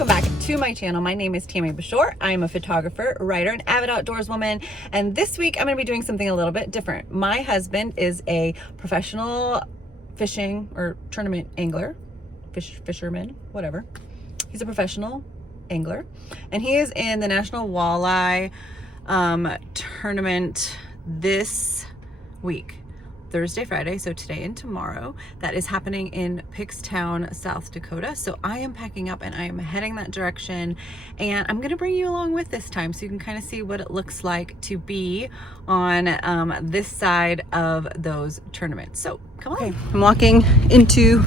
welcome back to my channel. My name is Tammy Bashore. I am a photographer, writer, and avid outdoors woman. And this week I'm going to be doing something a little bit different. My husband is a professional fishing or tournament angler, fisherman, whatever. He's a professional angler, and he is in the National Walleye tournament this week. Thursday, Friday, so today and tomorrow. That is happening in Pickstown, South Dakota. So I am packing up and I am heading that direction, and I'm gonna bring you along with this time so you can kind of see what it looks like to be on this side of those tournaments. So come on. Okay, I'm walking into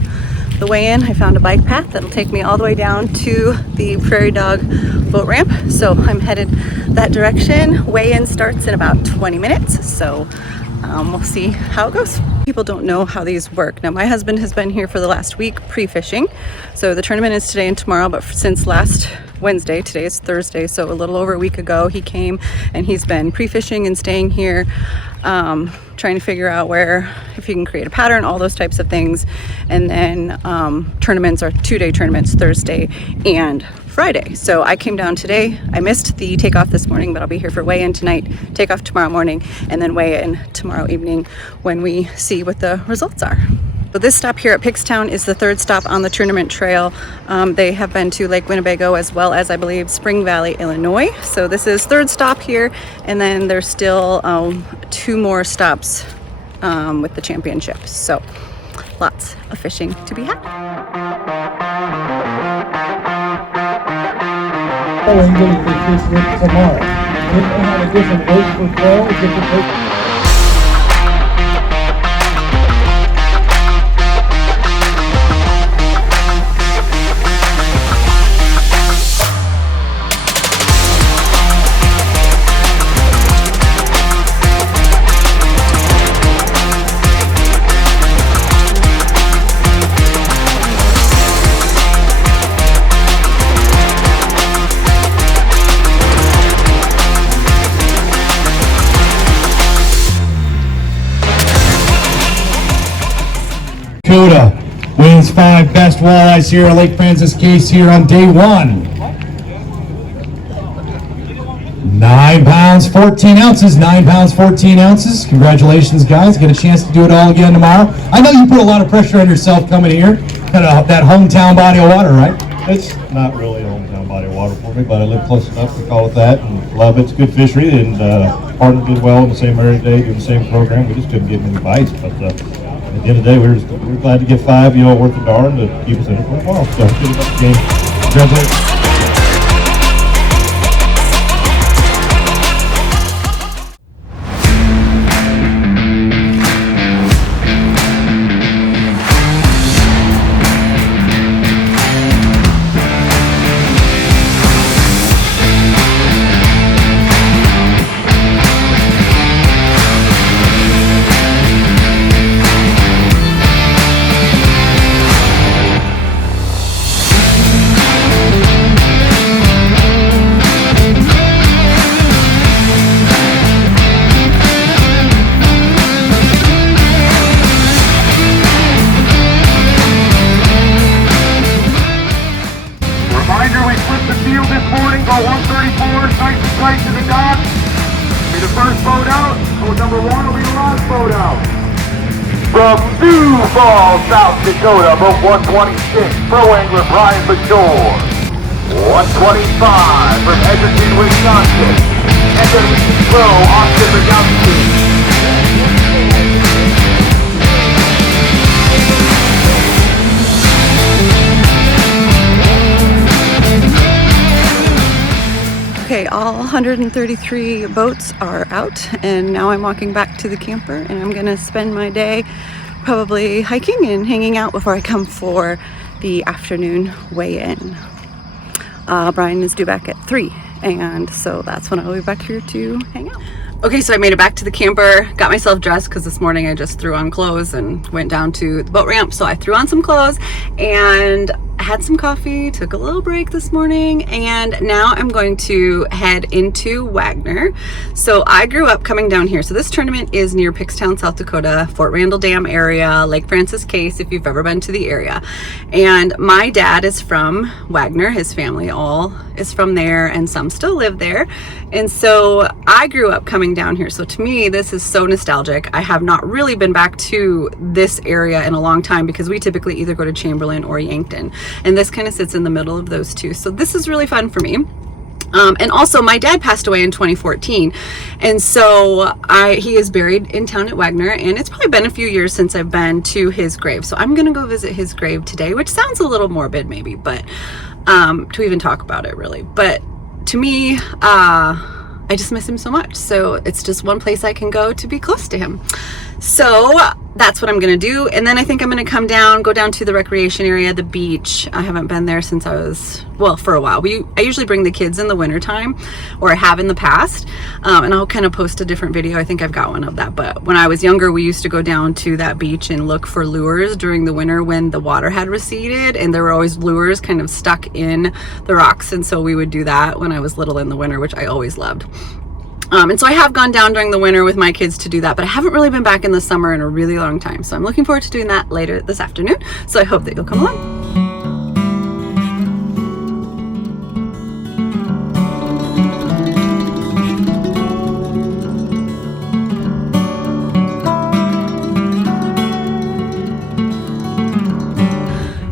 the weigh-in. I found a bike path that'll take me all the way down to the Prairie Dog boat ramp. So I'm headed that direction. Weigh-in starts in about 20 minutes. So we'll see how it goes. People don't know how these work. Now, my husband has been here for the last week pre-fishing. So the tournament is today and tomorrow, but since last Wednesday, today is Thursday, so a little over a week ago, he came and he's been pre-fishing and staying here, trying to figure out if he can create a pattern, all those types of things. And then tournaments are 2-day tournaments, Thursday and Friday. So I came down today. I missed the takeoff this morning, but I'll be here for weigh-in tonight, takeoff tomorrow morning, and then weigh-in tomorrow evening when we see what the results are. But this stop here at Pickstown is the third stop on the tournament trail. They have been to Lake Winnebago as well as, I believe, Spring Valley, Illinois. So this is third stop here, and then there's still 2 more stops with the championships. So lots of fishing to be had. Tomorrow. If they have a different weight for fall, different weight. Dakota wins 5 best walleyes here at Lake Francis Case here on day 1. 9 pounds, 14 ounces, 9 pounds, 14 ounces. Congratulations, guys. Get a chance to do it all again tomorrow. I know you put a lot of pressure on yourself coming here. Kind of that hometown body of water, right? It's not really a hometown body of water for me, but I live close enough to call it that and love it. It's good fishery, and partner did well in the same area today, doing the same program. We just couldn't get any bites, but at the end of the day, we're glad to get 5, worth a darn to keep us in it for a while. So good about the game. Congratulations. Go 134, nice and tight to the dock. Be the first boat out. Boat number 1 will be the last boat out. From Sioux Falls, South Dakota, boat 126, pro angler Brian Bashore. 125 from Edgerton, Wisconsin, Edgerton pro Austin Rogowski. Okay, all 133 boats are out, and now I'm walking back to the camper, and I'm gonna spend my day probably hiking and hanging out before I come for the afternoon weigh-in. Brian is due back at 3, and so that's when I'll be back here to hang out. Okay, so I made it back to the camper, got myself dressed because this morning I just threw on clothes and went down to the boat ramp. So I threw on some clothes and had some coffee, took a little break this morning, and now I'm going to head into Wagner. So I grew up coming down here. So this tournament is near Pickstown, South Dakota, Fort Randall Dam area, Lake Francis Case, if you've ever been to the area. And my dad is from Wagner. His family all is from there, and some still live there. And so I grew up coming down here. So to me, this is so nostalgic. I have not really been back to this area in a long time because we typically either go to Chamberlain or Yankton. And this kind of sits in the middle of those two. So this is really fun for me. And also my dad passed away in 2014. And so he is buried in town at Wagner, and it's probably been a few years since I've been to his grave. So I'm going to go visit his grave today, which sounds a little morbid maybe, but to even talk about it really. But to me, I just miss him so much. So it's just one place I can go to be close to him. So that's what I'm gonna do. And then I think I'm gonna come down, go down to the recreation area, the beach. I haven't been there since I was, well, for a while. I usually bring the kids in the winter time, or I have in the past. And I'll kind of post a different video. I think I've got one of that. But when I was younger, we used to go down to that beach and look for lures during the winter when the water had receded, and there were always lures kind of stuck in the rocks. And so we would do that when I was little in the winter, which I always loved. And so I have gone down during the winter with my kids to do that, but I haven't really been back in the summer in a really long time. So I'm looking forward to doing that later this afternoon. So I hope that you'll come along.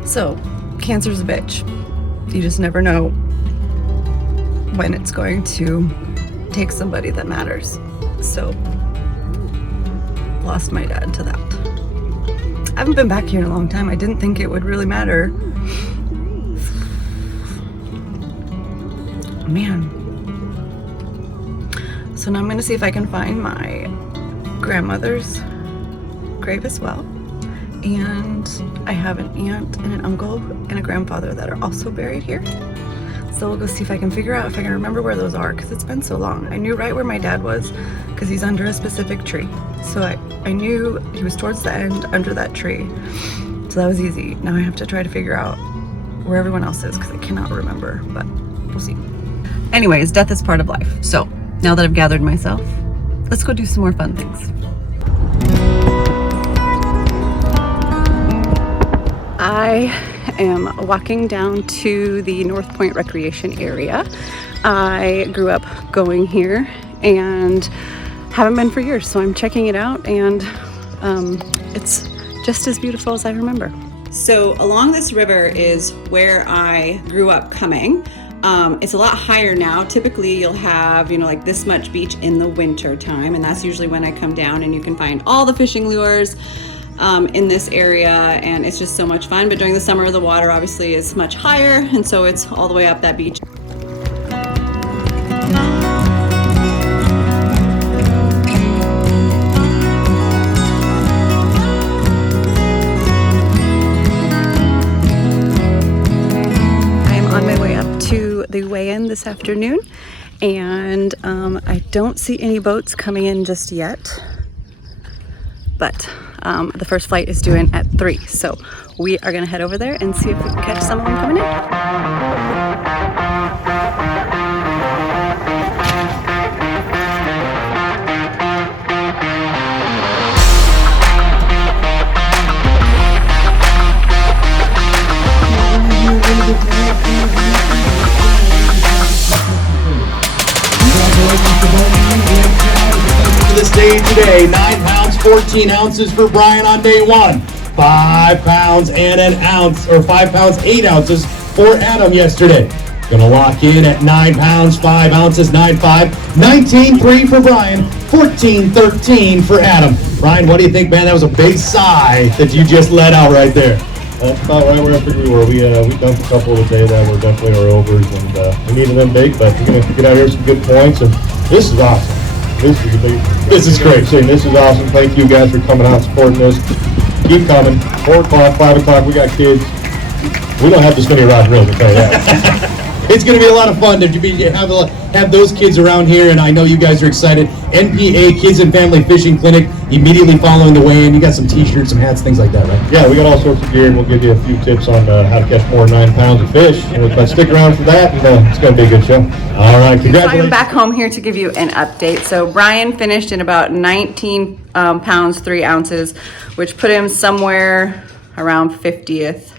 So cancer's a bitch. You just never know when it's going to take somebody that matters. So lost my dad to that. I haven't been back here in a long time. I didn't think it would really matter. Man. So now I'm gonna see if I can find my grandmother's grave as well. And I have an aunt and an uncle and a grandfather that are also buried here. So we'll go see if I can figure out if I can remember where those are, because it's been so long. I knew right where my dad was because he's under a specific tree. So I knew he was towards the end under that tree. So that was easy. Now I have to try to figure out where everyone else is because I cannot remember, but we'll see. Anyways, death is part of life. So now that I've gathered myself, let's go do some more fun things. I am walking down to the North Point recreation area. I grew up going here and haven't been for years, so I'm checking it out, and it's just as beautiful as I remember. So along this river is where I grew up coming. It's a lot higher now. Typically you'll have, like this much beach in the winter time, and that's usually when I come down, and you can find all the fishing lures in this area, and it's just so much fun. But during the summer, the water obviously is much higher, and so it's all the way up that beach. I am on my way up to the weigh-in this afternoon, and I don't see any boats coming in just yet, but the first flight is due in at 3, so we are gonna head over there and see if we can catch someone coming in. This day today, 9 pounds 14 ounces for Brian on day 1, 5 pounds and an ounce, or 5 pounds 8 ounces for Adam yesterday. Gonna lock in at 9 pounds 5 ounces, 9.5, 19.3 for Brian, 14.13 for Adam. Brian, what do you think, man? That was a big sigh that you just let out right there. That's about right where I figured we were. We dumped a couple today that were definitely our overs, and we needed them big, but we're going to get out here with some good points, and this is awesome. This is great. This is awesome. Thank you guys for coming out and supporting this. Keep coming. 4 o'clock, 5 o'clock, we got kids. We don't have this many rod and reels, I'll tell you that. It's going to be a lot of fun to have those kids around here, and I know you guys are excited. NPA Kids and Family Fishing Clinic immediately following the weigh-in. You got some T-shirts, some hats, things like that, right? Yeah, we got all sorts of gear, and we'll give you a few tips on how to catch more than 9 pounds of fish. But stick around for that, and it's going to be a good show. All right, congratulations. I'm back home here to give you an update. So Brian finished in about 19 pounds 3 ounces, which put him somewhere around 50th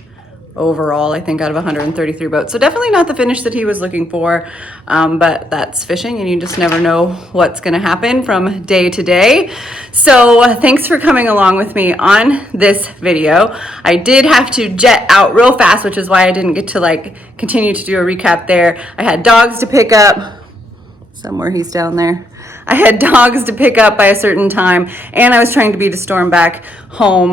overall, I think, out of 133 boats. So definitely not the finish that he was looking for, but that's fishing, and you just never know what's going to happen from day to day. So thanks for coming along with me on this video. I did have to jet out real fast, which is why I didn't get to continue to do a recap there. I had dogs to pick up. Somewhere he's down there. I had dogs to pick up by a certain time, and I was trying to beat a storm back home,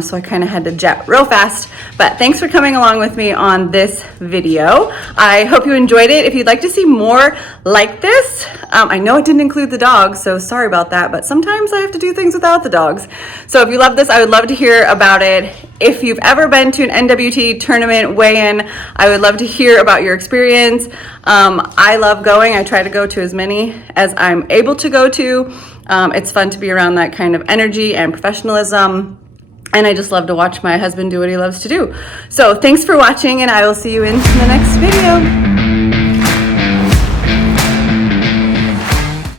so I kind of had to jet real fast. But thanks for coming along with me on this video. I hope you enjoyed it. If you'd like to see more like this, I know it didn't include the dogs, so sorry about that, but sometimes I have to do things without the dogs. So if you love this, I would love to hear about it. If you've ever been to an NWT tournament weigh-in, I would love to hear about your experience. I love going. I try to go to as many as I'm able to go to. It's fun to be around that kind of energy and professionalism. And I just love to watch my husband do what he loves to do. So thanks for watching, and I will see you in the next video.